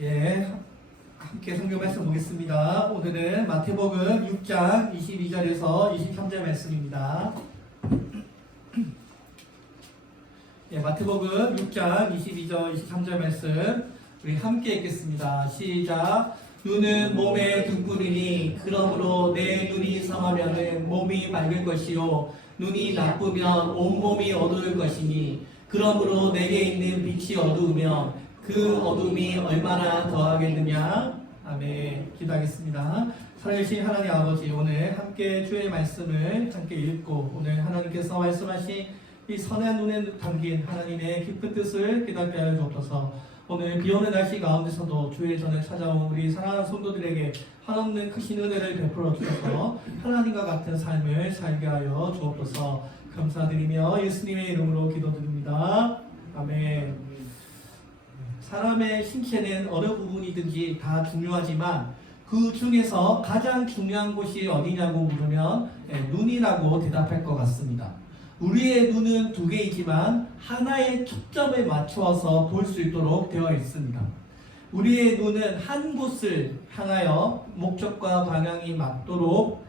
예, 함께 성경 말씀 보겠습니다. 오늘은 마태복음 6장 22절에서 23절 말씀입니다. 예, 마태복음 6장 22절 23절 말씀 우리 함께 읽겠습니다. 시작. 눈은 몸의 등불이니 그러므로 내 눈이 성하면 몸이 맑을 것이요 눈이 나쁘면 온몸이 어두울 것이니 그러므로 내게 있는 빛이 어두우면 그 어둠이 얼마나 더하겠느냐. 아멘. 기도하겠습니다. 살아계신 하나님 아버지, 오늘 함께 주의 말씀을 함께 읽고 오늘 하나님께서 말씀하신 이 선한 눈에 담긴 하나님의 깊은 뜻을 깨닫게 하여 주옵소서. 오늘 비오는 날씨 가운데서도 주의 전에 찾아온 우리 사랑하는 성도들에게 한없는 크신 은혜를 베풀어 주셔서 하나님과 같은 삶을 살게 하여 주옵소서. 감사드리며 예수님의 이름으로 기도드립니다. 아멘. 사람의 신체는 어느 부분이든지 다 중요하지만 그 중에서 가장 중요한 곳이 어디냐고 물으면 눈이라고 대답할 것 같습니다. 우리의 눈은 두 개이지만 하나의 초점에 맞추어서 볼 수 있도록 되어 있습니다. 우리의 눈은 한 곳을 향하여 목적과 방향이 맞도록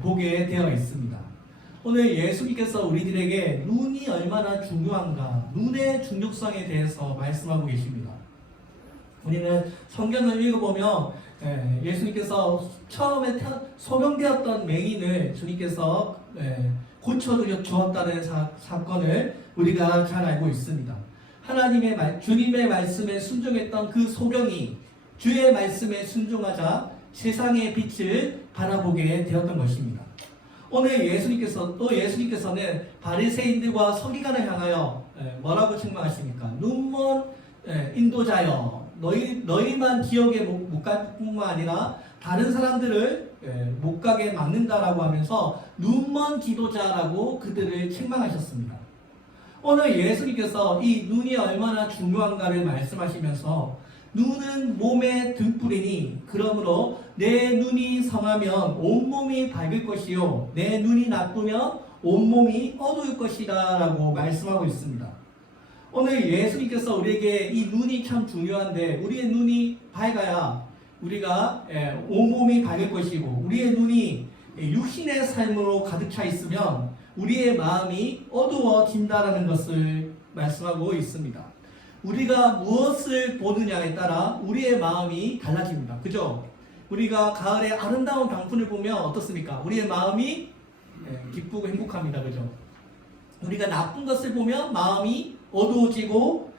보게 되어 있습니다. 오늘 예수님께서 우리들에게 눈이 얼마나 중요한가, 눈의 중요성에 대해서 말씀하고 계십니다. 우리는 성경을 읽어보면 예수님께서 처음에 소명되었던 맹인을 주님께서 고쳐주었다는 사건을 우리가 잘 알고 있습니다. 주님의 말씀에 순종했던 그 소경이 주의 말씀에 순종하자 세상의 빛을 바라보게 되었던 것입니다. 오늘 예수님께서는 바리새인들과 서기관을 향하여 뭐라고 책망하십니까? 눈먼 인도자여, 너희만 지옥에 못 갈 뿐만 아니라 다른 사람들을 못 가게 막는다라고 하면서 눈먼 지도자라고 그들을 책망하셨습니다. 오늘 예수님께서 이 눈이 얼마나 중요한가를 말씀하시면서 눈은 몸의 등불이니 그러므로 내 눈이 성하면 온몸이 밝을 것이요 내 눈이 나쁘면 온몸이 어두울 것이다 라고 말씀하고 있습니다. 오늘 예수님께서 우리에게 이 눈이 참 중요한데 우리의 눈이 밝아야 우리가 온몸이 밝을 것이고 우리의 눈이 육신의 삶으로 가득 차 있으면 우리의 마음이 어두워진다라는 것을 말씀하고 있습니다. 우리가 무엇을 보느냐에 따라 우리의 마음이 달라집니다. 그죠? 우리가 가을에 아름다운 단풍을 보면 어떻습니까? 우리의 마음이 기쁘고 행복합니다. 그죠? 우리가 나쁜 것을 보면 마음이 어두워지고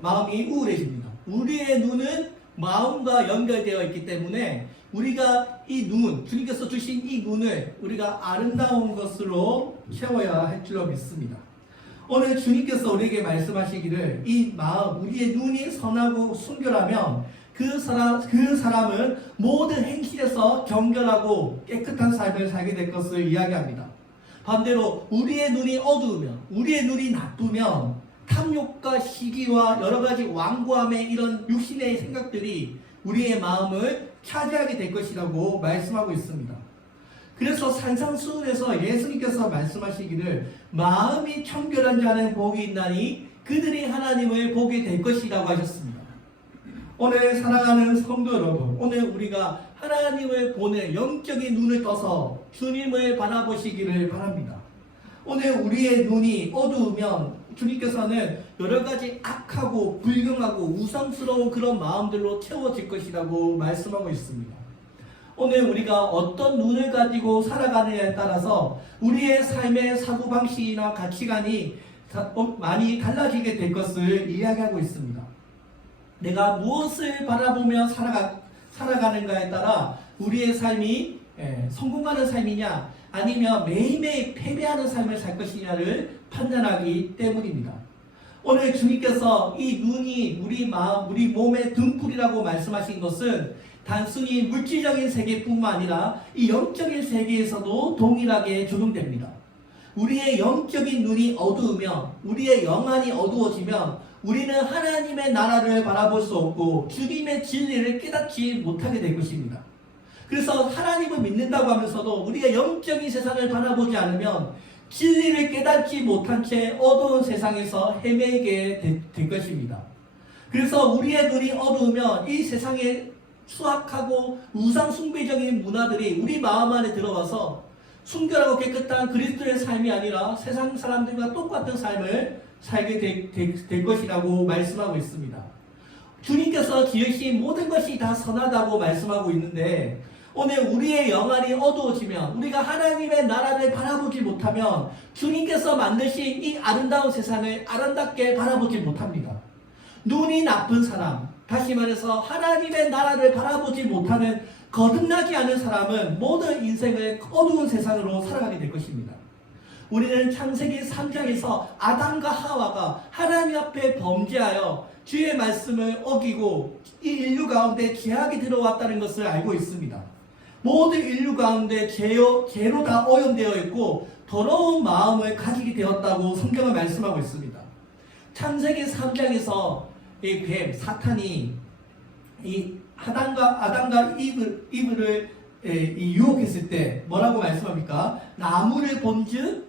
마음이 우울해집니다. 우리의 눈은 마음과 연결되어 있기 때문에 우리가 이 눈, 주님께서 주신 이 눈을 우리가 아름다운 것으로 채워야 할 줄로 믿습니다. 오늘 주님께서 우리에게 말씀하시기를 이 마음, 우리의 눈이 선하고 순결하면 그 사람은 모든 행실에서 정결하고 깨끗한 삶을 살게 될 것을 이야기합니다. 반대로 우리의 눈이 어두우면, 우리의 눈이 나쁘면 탐욕과 시기와 여러 가지 완고함의 이런 육신의 생각들이 우리의 마음을 차지하게 될 것이라고 말씀하고 있습니다. 그래서 산상수훈에서 예수님께서 말씀하시기를 마음이 청결한 자는 복이 있나니 그들이 하나님을 보게 될 것이라고 하셨습니다. 오늘 사랑하는 성도 여러분, 오늘 우리가 하나님을 보는 영적인 눈을 떠서 주님을 바라보시기를 바랍니다. 오늘 우리의 눈이 어두우면 주님께서는 여러 가지 악하고 불경하고 우상스러운 그런 마음들로 채워질 것이라고 말씀하고 있습니다. 오늘 우리가 어떤 눈을 가지고 살아가느냐에 따라서 우리의 삶의 사고방식이나 가치관이 많이 달라지게 될 것을 이야기하고 있습니다. 내가 무엇을 바라보며 살아가는가에 따라 우리의 삶이 성공하는 삶이냐 아니면 매일매일 패배하는 삶을 살 것이냐를 판단하기 때문입니다. 오늘 주님께서 이 눈이 우리 마음, 우리 몸의 등불이라고 말씀하신 것은 단순히 물질적인 세계뿐만 아니라 이 영적인 세계에서도 동일하게 적용됩니다. 우리의 영적인 눈이 어두우면, 우리의 영안이 어두워지면 우리는 하나님의 나라를 바라볼 수 없고 주님의 진리를 깨닫지 못하게 될 것입니다. 그래서 하나님을 믿는다고 하면서도 우리가 영적인 세상을 바라보지 않으면 진리를 깨닫지 못한 채 어두운 세상에서 헤매게 될 것입니다. 그래서 우리의 눈이 어두우면 이 세상의 수악하고 우상 숭배적인 문화들이 우리 마음 안에 들어와서 순결하고 깨끗한 그리스도의 삶이 아니라 세상 사람들과 똑같은 삶을 살게 될 것이라고 말씀하고 있습니다. 주님께서 지으신 모든 것이 다 선하다고 말씀하고 있는데 오늘 우리의 영안이 어두워지면 우리가 하나님의 나라를 바라보지 못하면 주님께서 만드신 이 아름다운 세상을 아름답게 바라보지 못합니다. 눈이 나쁜 사람, 다시 말해서 하나님의 나라를 바라보지 못하는 거듭나지 않은 사람은 모든 인생을 어두운 세상으로 살아가게 될 것입니다. 우리는 창세기 3장에서 아담과 하와가 하나님 앞에 범죄하여 주의 말씀을 어기고 이 인류 가운데 죄악이 들어왔다는 것을 알고 있습니다. 모든 인류 가운데 죄로 다 오염되어 있고 더러운 마음을 가지게 되었다고 성경은 말씀하고 있습니다. 창세기 3장에서 이 뱀, 사탄이 이 아담과 이브를 유혹했을 때 뭐라고 말씀합니까? 나무를 본즉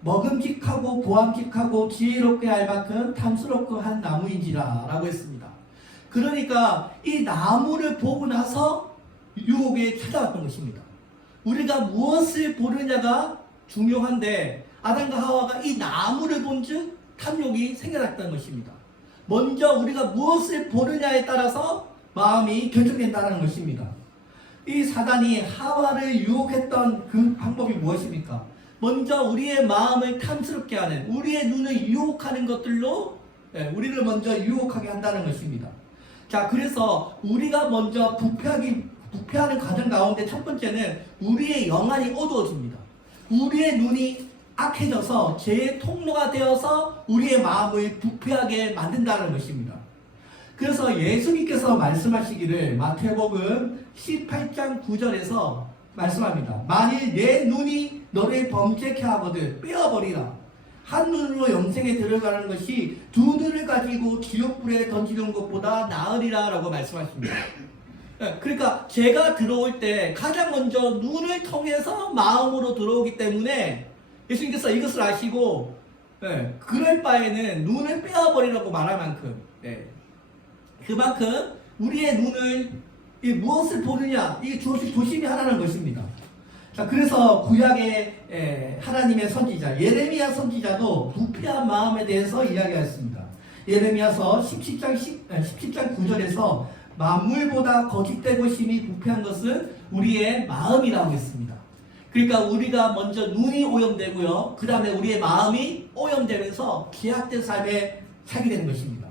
먹음직하고 보암직하고 지혜롭게 할 만큼 탐스럽고 한 나무인지라 라고 했습니다. 그러니까 이 나무를 보고 나서 유혹에 찾아왔던 것입니다. 우리가 무엇을 보느냐가 중요한데 아담과 하와가 이 나무를 본즉 탐욕이 생겨났다는 것입니다. 먼저 우리가 무엇을 보느냐에 따라서 마음이 결정된다는 것입니다. 이 사단이 하와를 유혹했던 그 방법이 무엇입니까? 먼저 우리의 마음을 탐스럽게 하는, 우리의 눈을 유혹하는 것들로 우리를 먼저 유혹하게 한다는 것입니다. 자, 그래서 우리가 먼저 부패하는 과정 가운데 첫 번째는 우리의 영안이 어두워집니다. 우리의 눈이 악해져서 죄의 통로가 되어서 우리의 마음을 부패하게 만든다는 것입니다. 그래서 예수님께서 말씀하시기를 마태복음 18장 9절에서 말씀합니다. 만일 내 눈이 너를 범죄케 하거든 빼어버리라. 한 눈으로 영생에 들어가는 것이 두 눈을 가지고 지옥불에 던지는 것보다 나으리라 라고 말씀하십니다. 그러니까 죄가 들어올 때 가장 먼저 눈을 통해서 마음으로 들어오기 때문에 예수님께서 이것을 아시고 그럴 바에는 눈을 빼어버리라고 말할 만큼 그만큼 우리의 눈을 무엇을 보느냐 이게 조심히 하라는 것입니다. 자, 그래서 구약의 하나님의 선지자 예레미야 선지자도 부패한 마음에 대해서 이야기했습니다. 예레미야서 17장 9절에서 만물보다 거짓되고 심히 부패한 것은 우리의 마음이라고 했습니다. 그러니까 우리가 먼저 눈이 오염되고요. 그 다음에 우리의 마음이 오염되면서 죄악된 삶에 살게 되는 것입니다.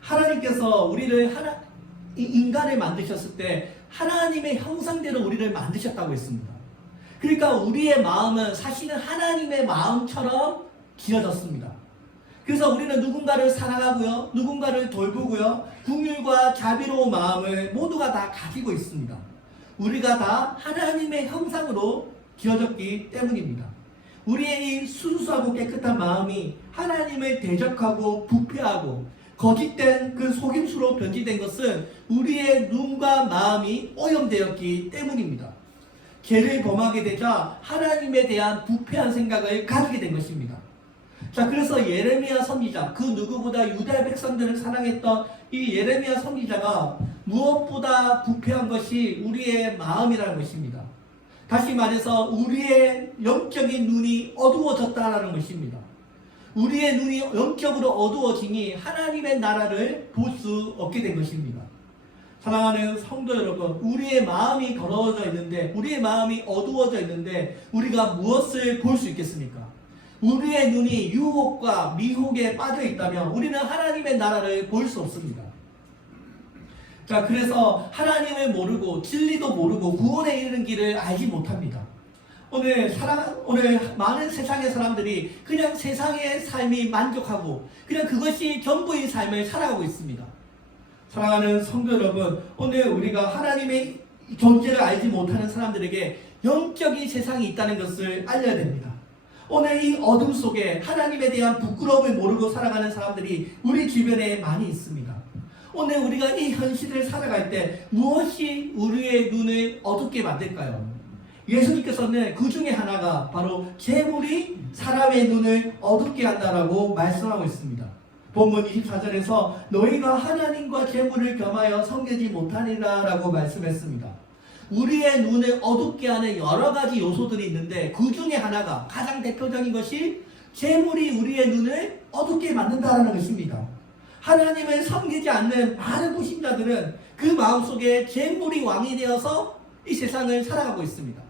하나님께서 우리를 인간을 만드셨을 때 하나님의 형상대로 우리를 만드셨다고 했습니다. 그러니까 우리의 마음은 사실은 하나님의 마음처럼 지어졌습니다. 그래서 우리는 누군가를 사랑하고요. 누군가를 돌보고요. 긍휼과 자비로운 마음을 모두가 다 가지고 있습니다. 우리가 다 하나님의 형상으로 지어졌기 때문입니다. 우리의 이 순수하고 깨끗한 마음이 하나님을 대적하고 부패하고 거짓된 그 속임수로 변질된 것은 우리의 눈과 마음이 오염되었기 때문입니다. 죄를 범하게 되자 하나님에 대한 부패한 생각을 가지게 된 것입니다. 자, 그래서 예레미야 선지자, 그 누구보다 유다 백성들을 사랑했던 이 예레미야 선지자가 무엇보다 부패한 것이 우리의 마음이라는 것입니다. 다시 말해서 우리의 영적인 눈이 어두워졌다는 것입니다. 우리의 눈이 영적으로 어두워지니 하나님의 나라를 볼 수 없게 된 것입니다. 사랑하는 성도 여러분, 우리의 마음이 더러워져 있는데, 우리의 마음이 어두워져 있는데 우리가 무엇을 볼 수 있겠습니까? 우리의 눈이 유혹과 미혹에 빠져 있다면 우리는 하나님의 나라를 볼 수 없습니다. 자, 그래서 하나님을 모르고 진리도 모르고 구원에 이르는 길을 알지 못합니다. 오늘 많은 세상의 사람들이 그냥 세상의 삶이 만족하고 그냥 그것이 전부의 삶을 살아가고 있습니다. 사랑하는 성도 여러분, 오늘 우리가 하나님의 존재를 알지 못하는 사람들에게 영적인 세상이 있다는 것을 알려야 됩니다. 오늘 이 어둠 속에 하나님에 대한 부끄러움을 모르고 살아가는 사람들이 우리 주변에 많이 있습니다. 오늘 우리가 이 현실을 살아갈 때 무엇이 우리의 눈을 어둡게 만들까요? 예수님께서는 그 중에 하나가 바로 재물이 사람의 눈을 어둡게 한다라고 말씀하고 있습니다. 본문 24절에서 너희가 하나님과 재물을 겸하여 섬기지 못하니라 라고 말씀했습니다. 우리의 눈을 어둡게 하는 여러 가지 요소들이 있는데 그 중에 하나가 가장 대표적인 것이 재물이 우리의 눈을 어둡게 만든다는 것입니다. 하나님을 섬기지 않는 많은 불신자들은 그 마음속에 재물이 왕이 되어서 이 세상을 살아가고 있습니다.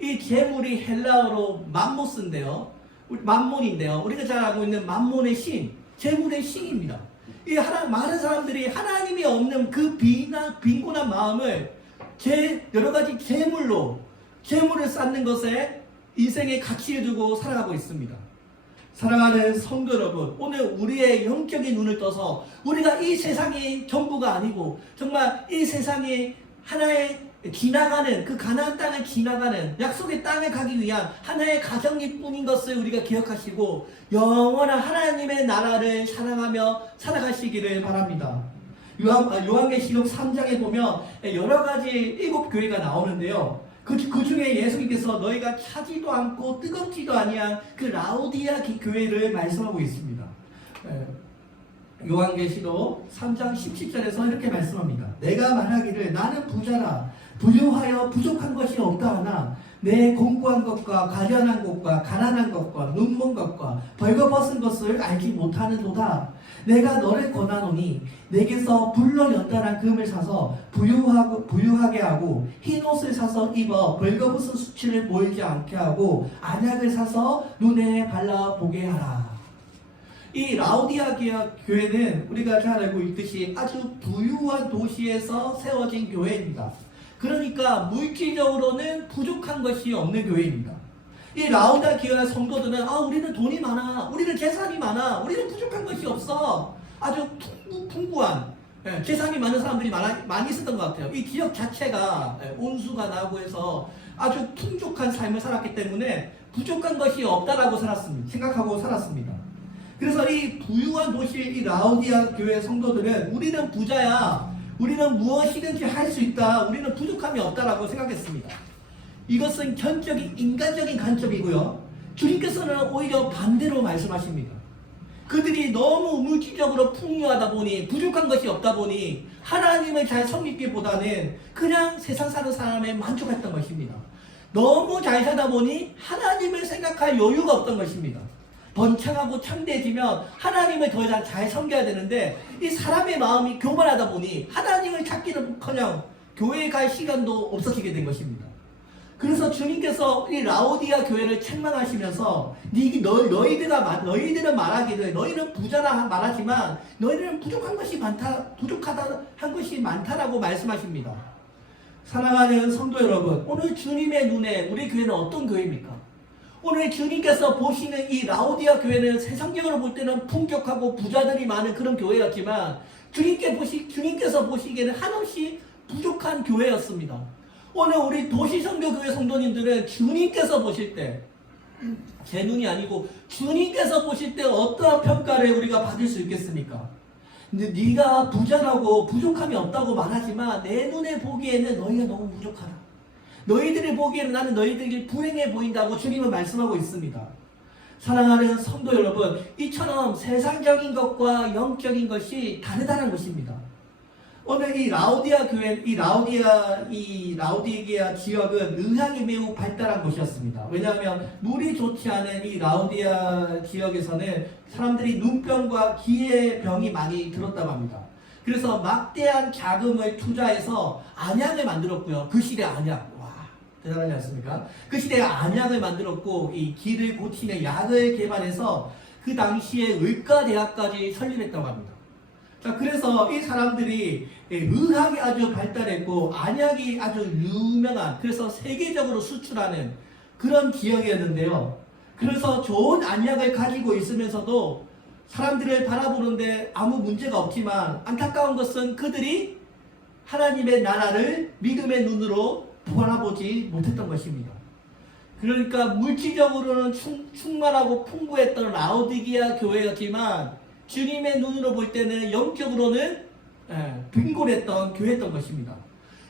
이 재물이 헬라어로 맘모스인데요. 맘몬인데요. 우리가 잘 알고 있는 맘몬의 신, 재물의 신입니다. 이 많은 사람들이 하나님이 없는 그 빈곤한 마음을 여러 가지 재물을 쌓는 것에 인생의 가치를 두고 살아가고 있습니다. 사랑하는 성도 여러분, 오늘 우리의 영적인 눈을 떠서 우리가 이 세상이 전부가 아니고 정말 이 세상이 하나의 지나가는 그 가나안 땅을 지나가는 약속의 땅에 가기 위한 하나의 가정일 뿐인 것을 우리가 기억하시고 영원한 하나님의 나라를 사랑하며 살아가시기를 바랍니다. 요한계시록 3장에 보면 여러 가지 7교회가 나오는데요. 그 중에 예수님께서 너희가 차지도 않고 뜨겁지도 아니한 그 라오디아 교회를 말씀하고 있습니다. 요한계시록 3장 17절에서 이렇게 말씀합니다. 내가 말하기를 나는 부자라 부유하여 부족한 것이 없다 하나 내 공부한 것과 가련한 것과 가난한 것과 눈먼 것과 벌거벗은 것을 알지 못하는도다. 내가 너를 권하노니 내게서 불로 연단한 금을 사서 부유하게 하고 흰옷을 사서 입어 벌거벗은 수치를 보이지 않게 하고 안약을 사서 눈에 발라보게 하라. 이 라오디아 교회는 우리가 잘 알고 있듯이 아주 부유한 도시에서 세워진 교회입니다. 그러니까 물질적으로는 부족한 것이 없는 교회입니다. 이 라오디아 교회 성도들은 우리는 돈이 많아, 우리는 재산이 많아, 우리는 부족한 것이 없어. 아주 풍부한 재산이 많은 사람들이 많이 있었던 것 같아요. 이 지역 자체가 온수가 나고 해서 아주 풍족한 삶을 살았기 때문에 부족한 것이 없다라고 생각하고 살았습니다. 그래서 이 부유한 도시 이 라오디아 교회 성도들은 우리는 부자야, 우리는 무엇이든지 할 수 있다, 우리는 부족함이 없다라고 생각했습니다. 이것은 인간적인 관점이고요. 주님께서는 오히려 반대로 말씀하십니다. 그들이 너무 물질적으로 풍요하다 보니 부족한 것이 없다 보니 하나님을 잘 섬기기보다는 그냥 세상 사는 사람에 만족했던 것입니다. 너무 잘 살다 보니 하나님을 생각할 여유가 없던 것입니다. 번창하고 창대해지면 하나님을 더 잘 섬겨야 되는데 이 사람의 마음이 교만하다 보니 하나님을 찾기는커녕 교회에 갈 시간도 없어지게 된 것입니다. 그래서 주님께서 이 라오디아 교회를 책망하시면서 너희들은 말하기를 너희는 부자라 말하지만 너희는 부족하다 한 것이 많다라고 말씀하십니다. 사랑하는 성도 여러분, 오늘 주님의 눈에 우리 교회는 어떤 교회입니까? 오늘 주님께서 보시는 이 라오디아 교회는 세상적으로 볼 때는 풍족하고 부자들이 많은 그런 교회였지만 주님께서 보시기에는 한없이 부족한 교회였습니다. 오늘 우리 도시성교교회 성도님들은 주님께서 보실 때, 제 눈이 아니고 주님께서 보실 때 어떠한 평가를 우리가 받을 수 있겠습니까? 근데 네가 부자라고 부족함이 없다고 말하지만 내 눈에 보기에는 너희가 너무 부족하다. 너희들이 보기에는 나는 너희들이 불행해 보인다고 주님은 말씀하고 있습니다. 사랑하는 성도 여러분, 이처럼 세상적인 것과 영적인 것이 다르다는 것입니다. 오늘 이 라오디아 교회, 이 라오디게아 지역은 의학이 매우 발달한 곳이었습니다. 왜냐하면 물이 좋지 않은 이 라오디아 지역에서는 사람들이 눈병과 기해병이 많이 들었다고 합니다. 그래서 막대한 자금을 투자해서 안약을 만들었고요. 그 시대 안약. 대단하지 않습니까? 그 시대에 안약을 만들었고 이 기를 고치는 약을 개발해서 그 당시에 의과대학까지 설립했다고 합니다. 자, 그래서 이 사람들이 의학이 아주 발달했고 안약이 아주 유명한, 그래서 세계적으로 수출하는 그런 지역이었는데요. 그래서 좋은 안약을 가지고 있으면서도 사람들을 바라보는데 아무 문제가 없지만 안타까운 것은 그들이 하나님의 나라를 믿음의 눈으로 바라보지 못했던 것입니다. 그러니까 물질적으로는 충만하고 풍부했던 라오디게아 교회였지만 주님의 눈으로 볼 때는 영적으로는 빈곤했던 교회였던 것입니다.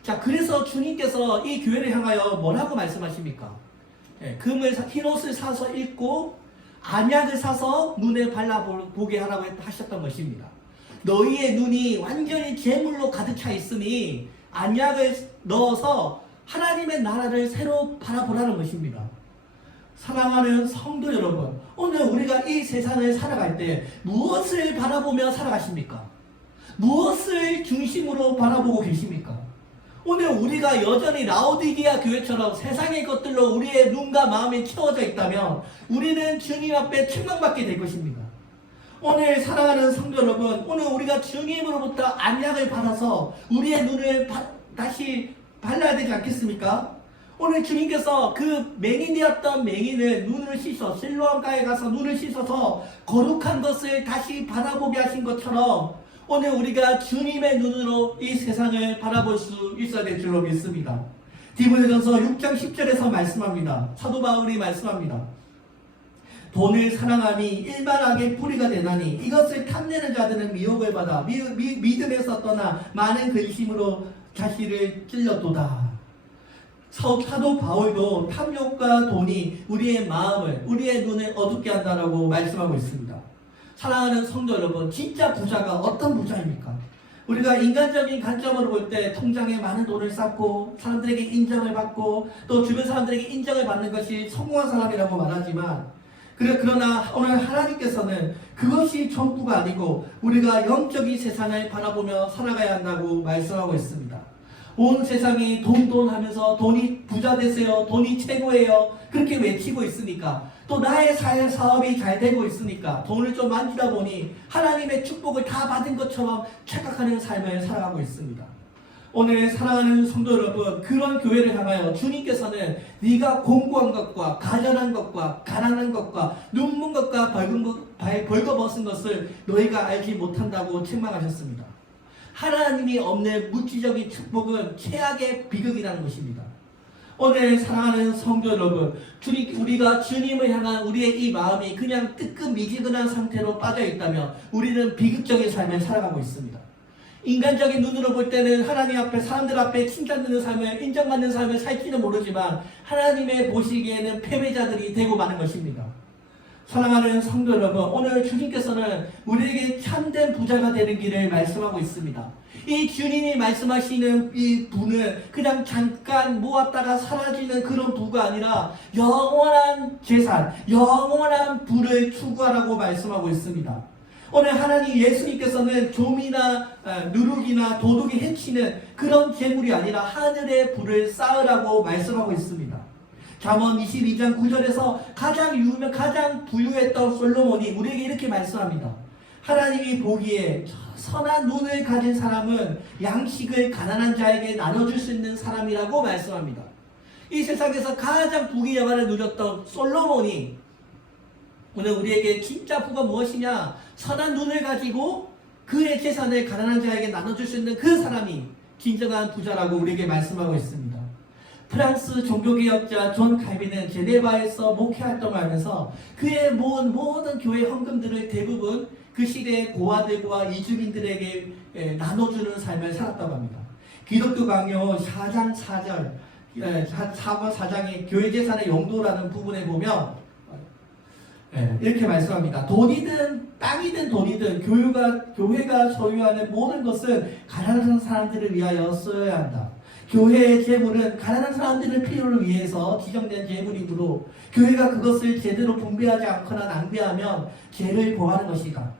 자, 그래서 주님께서 이 교회를 향하여 뭐라고 말씀하십니까? 흰옷을 사서 입고 안약을 사서 눈에 발라보게 하라고 하셨던 것입니다. 너희의 눈이 완전히 재물로 가득 차 있으니 안약을 넣어서 하나님의 나라를 새로 바라보라는 것입니다. 사랑하는 성도 여러분, 오늘 우리가 이 세상을 살아갈 때 무엇을 바라보며 살아가십니까? 무엇을 중심으로 바라보고 계십니까? 오늘 우리가 여전히 라오디게아 교회처럼 세상의 것들로 우리의 눈과 마음이 채워져 있다면 우리는 주님 앞에 책망받게 될 것입니다. 오늘 사랑하는 성도 여러분, 오늘 우리가 주님으로부터 안약을 받아서 우리의 눈을 다시 발라야 되지 않겠습니까? 오늘 주님께서 그 맹인이었던 맹인을 눈을 씻어 실로암가에 가서 눈을 씻어서 거룩한 것을 다시 바라보게 하신 것처럼 오늘 우리가 주님의 눈으로 이 세상을 바라볼 수 있어야 될 줄로 믿습니다. 디모데전서 6장 10절에서 말씀합니다. 사도 바울이 말씀합니다. 돈을 사랑함이 일반악의 뿌리가 되나니 이것을 탐내는 자들은 미혹을 받아 믿음에서 떠나 많은 근심으로 자신을 찔렀도다. 사도 바울도 탐욕과 돈이 우리의 마음을, 우리의 눈을 어둡게 한다라고 말씀하고 있습니다. 사랑하는 성도 여러분, 진짜 부자가 어떤 부자입니까? 우리가 인간적인 관점으로 볼 때 통장에 많은 돈을 쌓고 사람들에게 인정을 받고 또 주변 사람들에게 인정을 받는 것이 성공한 사람이라고 말하지만 그러나 오늘 하나님께서는 그것이 전부가 아니고 우리가 영적인 세상을 바라보며 살아가야 한다고 말씀하고 있습니다. 온 세상이 돈 하면서 돈이 부자 되세요, 돈이 최고예요 그렇게 외치고 있으니까 또 나의 사업이 잘 되고 있으니까 돈을 좀 만지다 보니 하나님의 축복을 다 받은 것처럼 착각하는 삶을 살아가고 있습니다. 오늘 사랑하는 성도 여러분, 그런 교회를 향하여 주님께서는 네가 공고한 것과 가련한 것과 가난한 것과 눈먼 것과 벌거벗은 것을 너희가 알지 못한다고 책망하셨습니다. 하나님이 없는 물질적인 축복은 최악의 비극이라는 것입니다. 오늘 사랑하는 성도 여러분, 우리가 주님을 향한 우리의 이 마음이 그냥 뜨끈미지근한 상태로 빠져있다면 우리는 비극적인 삶을 살아가고 있습니다. 인간적인 눈으로 볼 때는 하나님 앞에 사람들 앞에 칭찬받는 삶을 인정받는 삶을 살지는 모르지만 하나님의 보시기에는 패배자들이 되고 마는 것입니다. 사랑하는 성도 여러분, 오늘 주님께서는 우리에게 참된 부자가 되는 길을 말씀하고 있습니다. 이 주님이 말씀하시는 이 부는 그냥 잠깐 모았다가 사라지는 그런 부가 아니라 영원한 재산, 영원한 부를 추구하라고 말씀하고 있습니다. 오늘 하나님 예수님께서는 좀이나 누룩이나 도둑이 해치는 그런 재물이 아니라 하늘의 부를 쌓으라고 말씀하고 있습니다. 잠언 22장 9절에서 가장 부유했던 솔로몬이 우리에게 이렇게 말씀합니다. 하나님이 보기에 선한 눈을 가진 사람은 양식을 가난한 자에게 나눠줄 수 있는 사람이라고 말씀합니다. 이 세상에서 가장 부귀 영화를 누렸던 솔로몬이 오늘 우리에게 진짜 부가 무엇이냐? 선한 눈을 가지고 그의 재산을 가난한 자에게 나눠줄 수 있는 그 사람이 진정한 부자라고 우리에게 말씀하고 있습니다. 프랑스 종교개혁자 존 칼빈은 제네바에서 목회활동을 하면서 그의 모든 교회 헌금들을 대부분 그 시대의 고아들과 이주민들에게 나눠주는 삶을 살았다고 합니다. 기독교 강요 4장 4장의 교회 재산의 용도라는 부분에 보면 이렇게 말씀합니다. 돈이든 땅이든 돈이든 교회가 소유하는 모든 것은 가난한 사람들을 위하여 써야 한다. 교회의 재물은 가난한 사람들의 필요를 위해서 지정된 재물이므로 교회가 그것을 제대로 분배하지 않거나 낭비하면 죄를 범하는 것이다.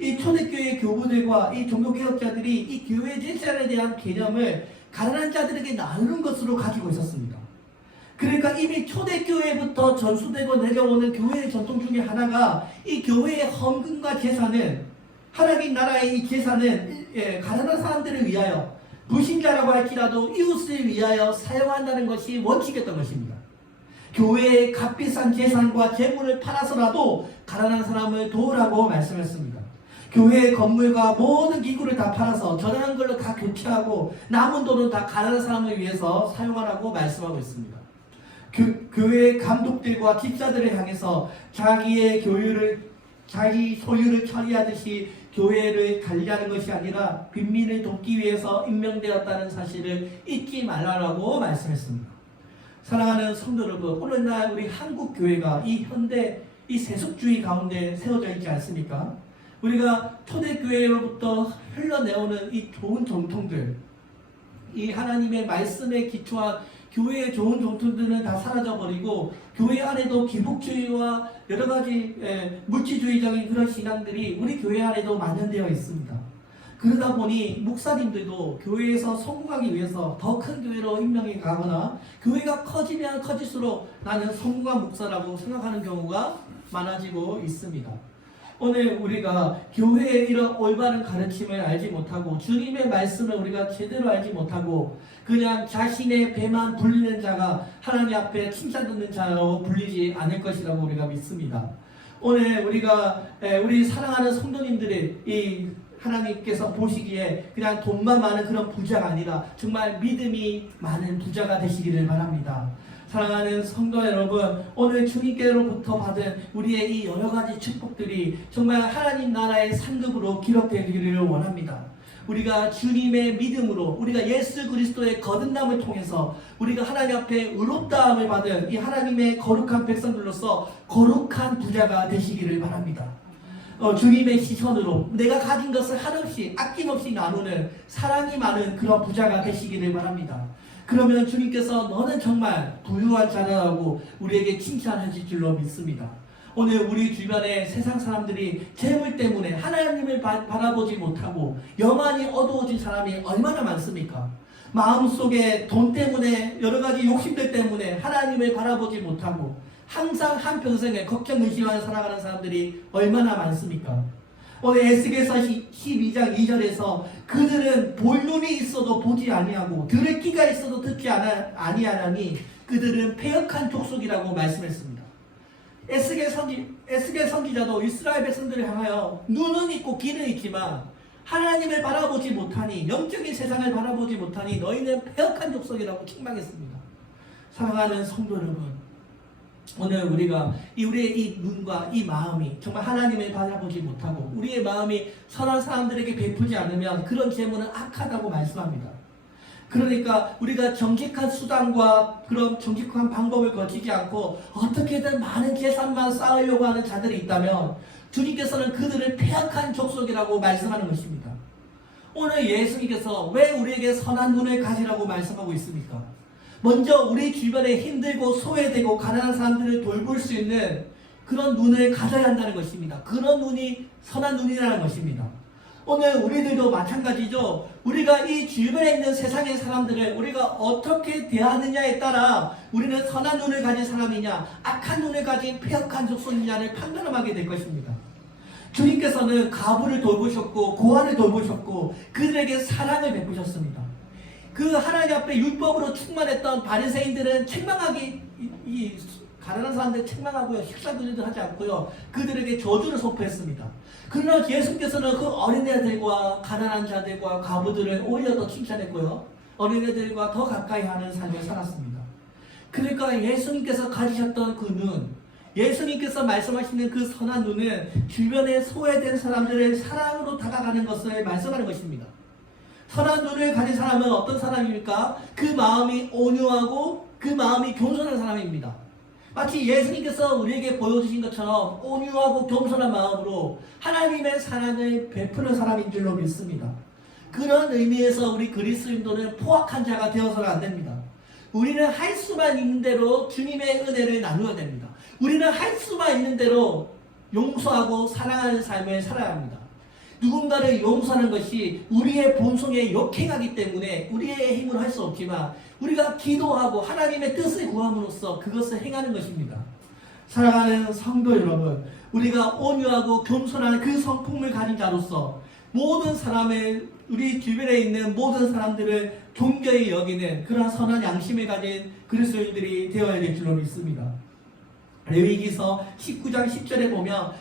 이 초대교회 교부들과 이 종교개혁자들이 이 교회 재산에 대한 개념을 가난한 자들에게 나누는 것으로 가지고 있었습니다. 그러니까 이미 초대교회부터 전수되고 내려오는 교회의 전통 중에 하나가 이 교회의 헌금과 재산은 하나님 나라의 이 재산은 가난한 사람들을 위하여 불신자라고 할지라도 이웃을 위하여 사용한다는 것이 원칙이었던 것입니다. 교회의 값비싼 재산과 재물을 팔아서라도 가난한 사람을 도우라고 말씀했습니다. 교회의 건물과 모든 기구를 다 팔아서 저렴한 걸로 다 교체하고 남은 돈은 다 가난한 사람을 위해서 사용하라고 말씀하고 있습니다. 교회의 감독들과 집사들을 향해서 자기 소유를 처리하듯이 교회를 관리하는 것이 아니라 빈민을 돕기 위해서 임명되었다는 사실을 잊지 말라고 말씀했습니다. 사랑하는 성도 여러분, 오늘날 우리 한국 교회가 이 현대 이 세속주의 가운데 세워져 있지 않습니까? 우리가 초대교회로부터 흘러내오는 이 좋은 정통들, 이 하나님의 말씀에 기초한 교회의 좋은 정통들은 다 사라져버리고 교회 안에도 기복주의와 여러 가지 물질주의적인 그런 신앙들이 우리 교회 안에도 만연되어 있습니다. 그러다 보니 목사님들도 교회에서 성공하기 위해서 더 큰 교회로 임명해 가거나 교회가 커지면 커질수록 나는 성공한 목사라고 생각하는 경우가 많아지고 있습니다. 오늘 우리가 교회의 이런 올바른 가르침을 알지 못하고 주님의 말씀을 우리가 제대로 알지 못하고 그냥 자신의 배만 불리는 자가 하나님 앞에 칭찬 듣는 자라고 불리지 않을 것이라고 우리가 믿습니다. 오늘 우리가 우리 사랑하는 성도님들의 이 하나님께서 보시기에 그냥 돈만 많은 그런 부자가 아니라 정말 믿음이 많은 부자가 되시기를 바랍니다. 사랑하는 성도 여러분, 오늘 주님께로부터 받은 우리의 이 여러 가지 축복들이 정말 하나님 나라의 상급으로 기록되기를 원합니다. 우리가 주님의 믿음으로 우리가 예수 그리스도의 거듭남을 통해서 우리가 하나님 앞에 의롭다함을 받은 이 하나님의 거룩한 백성들로서 거룩한 부자가 되시기를 바랍니다. 주님의 시선으로 내가 가진 것을 한없이 아낌없이 나누는 사랑이 많은 그런 부자가 되시기를 바랍니다. 그러면 주님께서 너는 정말 부유한 자라고 우리에게 칭찬하실 줄로 믿습니다. 오늘 우리 주변에 세상 사람들이 재물 때문에 하나님을 바라보지 못하고 영안이 어두워진 사람이 얼마나 많습니까? 마음속에 돈 때문에 여러 가지 욕심들 때문에 하나님을 바라보지 못하고 항상 한평생에 걱정 의심하며 살아가는 사람들이 얼마나 많습니까? 오늘 에스겔서 12장 2절에서 그들은 볼 눈이 있어도 보지 아니하고 들을 귀가 있어도 듣지 아니하나니 그들은 패역한 족속이라고 말씀했습니다. 에스겔 선지자도 이스라엘 백성들을 향하여 눈은 있고 귀는 있지만 하나님을 바라보지 못하니 영적인 세상을 바라보지 못하니 너희는 패역한 족속이라고 책망했습니다. 사랑하는 성도 여러분, 오늘 우리가 우리의 이 눈과 이 마음이 정말 하나님을 바라보지 못하고 우리의 마음이 선한 사람들에게 베푸지 않으면 그런 재물은 악하다고 말씀합니다. 그러니까 우리가 정직한 수단과 그런 정직한 방법을 거치지 않고 어떻게든 많은 재산만 쌓으려고 하는 자들이 있다면 주님께서는 그들을 패역한 족속이라고 말씀하는 것입니다. 오늘 예수님께서 왜 우리에게 선한 눈을 가지라고 말씀하고 있습니까? 먼저 우리 주변에 힘들고 소외되고 가난한 사람들을 돌볼 수 있는 그런 눈을 가져야 한다는 것입니다. 그런 눈이 선한 눈이라는 것입니다. 오늘 우리들도 마찬가지죠. 우리가 이 주변에 있는 세상의 사람들을 우리가 어떻게 대하느냐에 따라 우리는 선한 눈을 가진 사람이냐 악한 눈을 가진 패역한 족속이냐를 판단하게 될 것입니다. 주님께서는 가부를 돌보셨고 고아를 돌보셨고 그들에게 사랑을 베푸셨습니다. 그 하나님 앞에 율법으로 충만했던 바리새인들은 책망하기 가난한 사람들 책망하고요 식사들도 하지 않고요 그들에게 저주를 선포했습니다. 그러나 예수님께서는 그 어린애들과 가난한 자들과 과부들을 오히려 더 칭찬했고요 어린애들과 더 가까이 하는 삶을 살았습니다. 그러니까 예수님께서 가지셨던 그 눈, 예수님께서 말씀하시는 그 선한 눈은 주변에 소외된 사람들의 사랑으로 다가가는 것을 말씀하는 것입니다. 선한 눈을 가진 사람은 어떤 사람입니까? 그 마음이 온유하고 그 마음이 겸손한 사람입니다. 마치 예수님께서 우리에게 보여주신 것처럼 온유하고 겸손한 마음으로 하나님의 사랑을 베푸는 사람인 줄로 믿습니다. 그런 의미에서 우리 그리스도인들은 포악한 자가 되어서는 안 됩니다. 우리는 할 수만 있는 대로 주님의 은혜를 나누어야 됩니다. 우리는 할 수만 있는 대로 용서하고 사랑하는 삶을 살아야 합니다. 누군가를 용서하는 것이 우리의 본성에 역행하기 때문에 우리의 힘으로 할 수 없지만 우리가 기도하고 하나님의 뜻을 구함으로써 그것을 행하는 것입니다. 사랑하는 성도 여러분, 우리가 온유하고 겸손한 그 성품을 가진 자로서 모든 사람을 우리 주변에 있는 모든 사람들을 존귀히 여기는 그런 선한 양심을 가진 그리스도인들이 되어야 될 줄로 믿습니다. 레위기서 19장 10절에 보면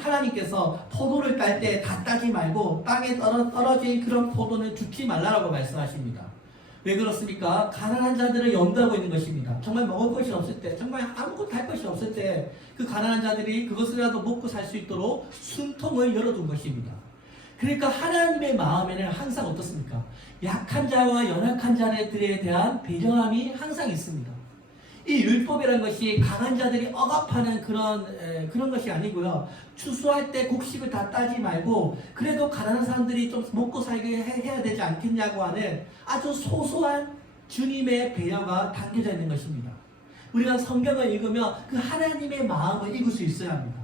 하나님께서 포도를 딸 때 다 따지 말고 땅에 떨어진 그런 포도는 줍지 말라라고 말씀하십니다. 왜 그렇습니까? 가난한 자들을 염두하고 있는 것입니다. 정말 먹을 것이 없을 때, 정말 아무것도 할 것이 없을 때 그 가난한 자들이 그것이라도 먹고 살 수 있도록 숨통을 열어둔 것입니다. 그러니까 하나님의 마음에는 항상 어떻습니까? 약한 자와 연약한 자들에 대한 배려함이 항상 있습니다. 이 율법이라는 것이 강한 자들이 억압하는 그런 것이 아니고요. 추수할 때 곡식을 다 따지 말고 그래도 가난한 사람들이 좀 먹고 살게 해야 되지 않겠냐고 하는 아주 소소한 주님의 배려가 담겨져 있는 것입니다. 우리가 성경을 읽으면 그 하나님의 마음을 읽을 수 있어야 합니다.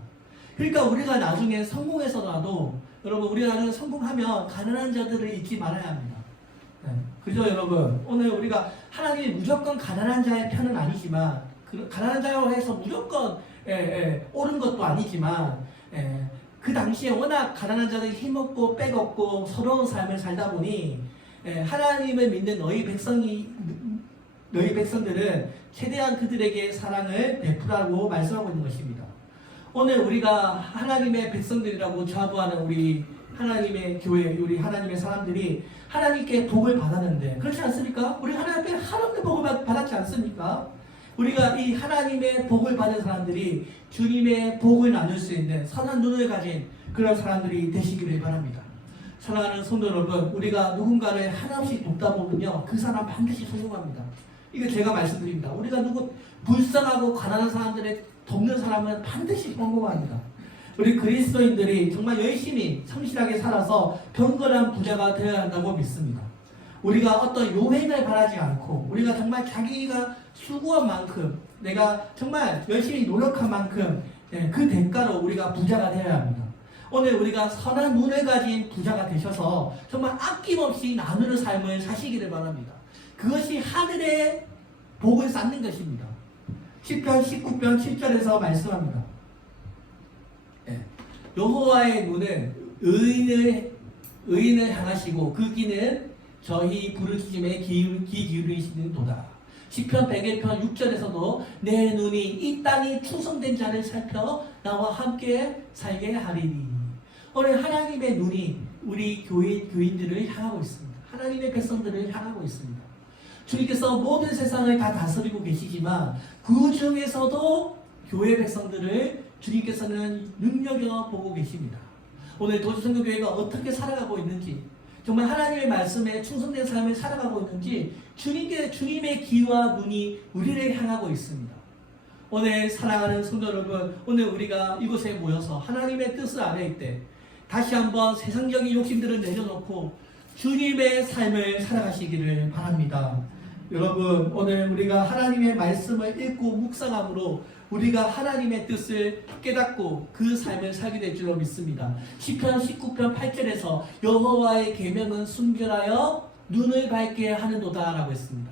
그러니까 우리가 나중에 성공해서라도 여러분 우리가 나중에 성공하면 가난한 자들을 잊지 말아야 합니다. 네. 그죠 여러분? 오늘 우리가 하나님이 무조건 가난한 자의 편은 아니지만 가난한 자라고 해서 무조건 옳은 것도 아니지만 그 당시에 워낙 가난한 자들이 힘없고 빼없고 서러운 삶을 살다 보니 하나님을 믿는 너희 백성들은 최대한 그들에게 사랑을 베푸라고 말씀하고 있는 것입니다. 오늘 우리가 하나님의 백성들이라고 자부하는 우리 하나님의 교회, 우리 하나님의 사람들이 하나님께 복을 받았는데 그렇지 않습니까? 우리 하나님께 하나님의 복을 받았지 않습니까? 우리가 이 하나님의 복을 받은 사람들이 주님의 복을 나눌 수 있는 선한 눈을 가진 그런 사람들이 되시기를 바랍니다. 사랑하는 성도 여러분, 우리가 누군가를 한없이 돕다 보면요 그 사람 반드시 성공합니다. 이거 제가 말씀드립니다. 우리가 불쌍하고 가난한 사람들을 돕는 사람은 반드시 성공합니다. 우리 그리스도인들이 정말 열심히 성실하게 살아서 경건한 부자가 되어야 한다고 믿습니다. 우리가 어떤 요행을 바라지 않고 우리가 정말 자기가 수고한 만큼 내가 정말 열심히 노력한 만큼 그 대가로 우리가 부자가 되어야 합니다. 오늘 우리가 선한 눈을 가진 부자가 되셔서 정말 아낌없이 나누는 삶을 사시기를 바랍니다. 그것이 하늘의 복을 쌓는 것입니다. 시편 19편 7절에서 말씀합니다. 여호와의 눈은 의인을 향하시고 그 귀는 저희 부르짖음에 귀 기울이시는도다. 시편 101편 6절에서도 내 눈이 이 땅이 충성된 자를 살펴 나와 함께 살게 하리니. 오늘 하나님의 눈이 우리 교인들을 향하고 있습니다. 하나님의 백성들을 향하고 있습니다. 주님께서 모든 세상을 다 다스리고 계시지만 그 중에서도 교회 백성들을 주님께서는 눈여겨보고 계십니다. 오늘 도시성교교회가 어떻게 살아가고 있는지 정말 하나님의 말씀에 충성된 삶을 살아가고 있는지 주님의 귀와 눈이 우리를 향하고 있습니다. 오늘 사랑하는 성도 여러분, 오늘 우리가 이곳에 모여서 하나님의 뜻을 아뢰일 때 다시 한번 세상적인 욕심들을 내려놓고 주님의 삶을 살아가시기를 바랍니다. 여러분, 오늘 우리가 하나님의 말씀을 읽고 묵상함으로 우리가 하나님의 뜻을 깨닫고 그 삶을 살게 될 줄로 믿습니다. 시편 19편 8절에서 여호와의 계명은 순결하여 눈을 밝게 하는도다 라고 했습니다.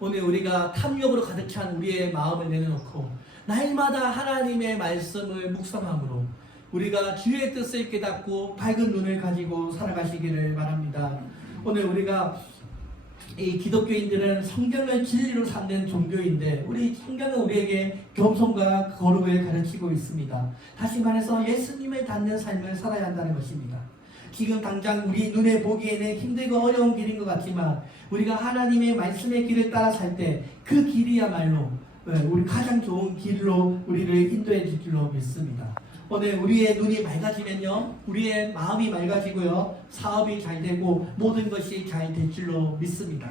오늘 우리가 탐욕으로 가득 찬 우리의 마음을 내려놓고 날마다 하나님의 말씀을 묵상함으로 우리가 주의 뜻을 깨닫고 밝은 눈을 가지고 살아가시기를 바랍니다. 오늘 우리가 이 기독교인들은 성경을 진리로 삼는 종교인데 우리 성경은 우리에게 겸손과 거룩을 가르치고 있습니다. 다시 말해서 예수님을 닮는 삶을 살아야 한다는 것입니다. 지금 당장 우리 눈에 보기에는 힘들고 어려운 길인 것 같지만 우리가 하나님의 말씀의 길을 따라 살 때 그 길이야말로 우리 가장 좋은 길로 우리를 인도해 줄 줄로 믿습니다. 오늘 우리의 눈이 맑아지면요 우리의 마음이 맑아지고요 사업이 잘 되고 모든 것이 잘 될 줄로 믿습니다.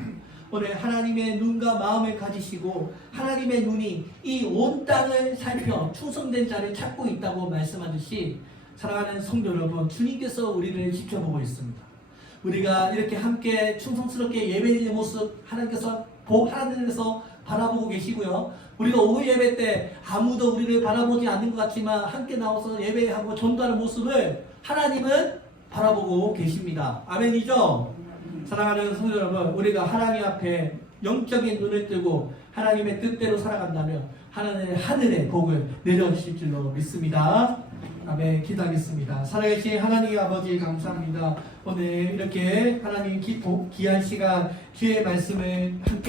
오늘 하나님의 눈과 마음을 가지시고 하나님의 눈이 이 온 땅을 살펴 충성된 자를 찾고 있다고 말씀하듯이 사랑하는 성도 여러분, 주님께서 우리를 지켜보고 있습니다. 우리가 이렇게 함께 충성스럽게 예배드리는 모습 하나님께서 바라보고 계시고요. 우리가 오후 예배 때 아무도 우리를 바라보지 않는 것 같지만 함께 나와서 예배하고 전도하는 모습을 하나님은 바라보고 계십니다. 아멘이죠? 사랑하는 성도 여러분, 우리가 하나님 앞에 영적인 눈을 뜨고 하나님의 뜻대로 살아간다면 하늘의 복을 내려주실 줄로 믿습니다. 아멘. 기도하겠습니다. 살아계신 하나님 아버지 감사합니다. 오늘 이렇게 하나님 귀한 시간 주의 말씀을 함께